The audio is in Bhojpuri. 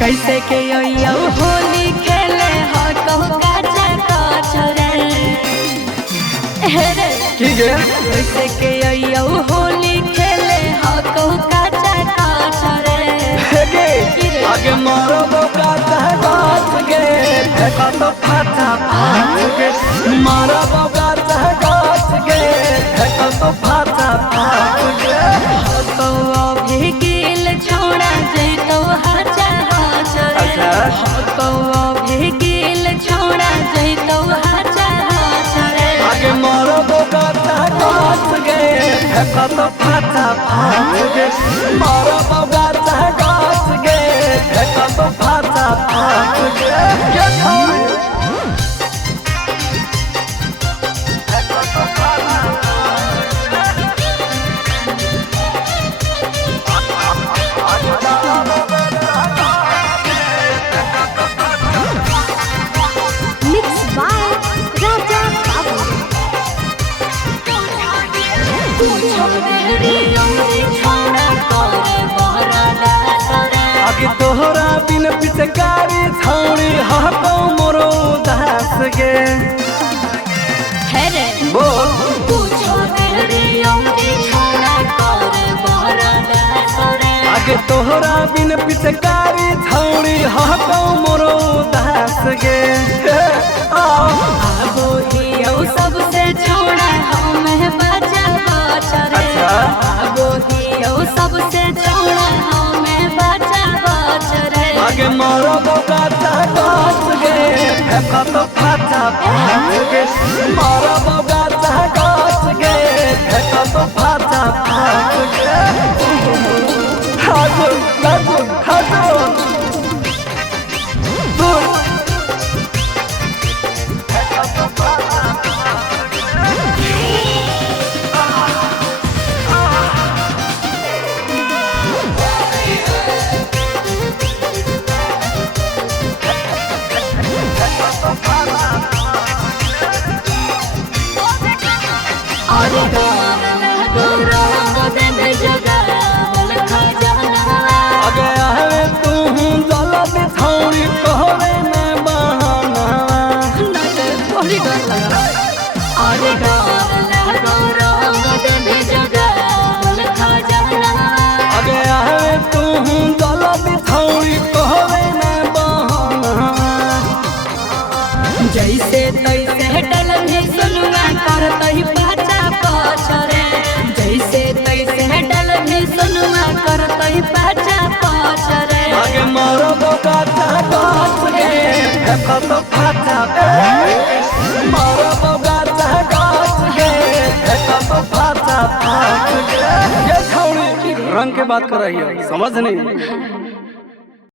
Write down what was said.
कैसे के यो होली खेले हो कहू काचा कचरे रे की गे कैसे के यो होली खेले हो कहू काचा कचरे गे आगे मारो बोका गाछ गे फेंका तो फाटा फाट गे मारो बोका गाछ गे फेंका तो फाटा फाट गे तो अभी गिल छोड़ा जैतो हाचा हाचरे तो अभी गिल छोड़ा जैतो हाचा हाचरे आगे मारो बोका गाछ गे फेंका तो फाटा फाट गे मारो बोका गाछ गे फेंका तो फाटा फाट गे ये छोड़ Mixed by Raja Babu. आगे तोहरा बिन पिचकारी छौड़ी हको मोरो उदास गे बोल आगे तोहरा बिन पिचकारी छौड़ी हको मोरो उदास गे सबसे छोड़ा हमें बचा बचा रे सबसे छोड़ा हमें बचा बचा रे आगे मारो बोका गाछ गे फेंका तो फाटा फाट गे मारो बोका गाछ गे फेंका तो फाटा फाट गे हाजो हाजो हाजो जैसे तैसे डल में सुनुआ करत ही पाचा पछरे जैसे तैसे डल में सुनुआ करत ही पाचा पछरे आगे मारो बोका गाछ गे फेंका तो फाटा मारो बोका गाछ गे फेंका तो फाटा फाट गे ये छौड़ी रंग के बात कर रही है समझ नहीं।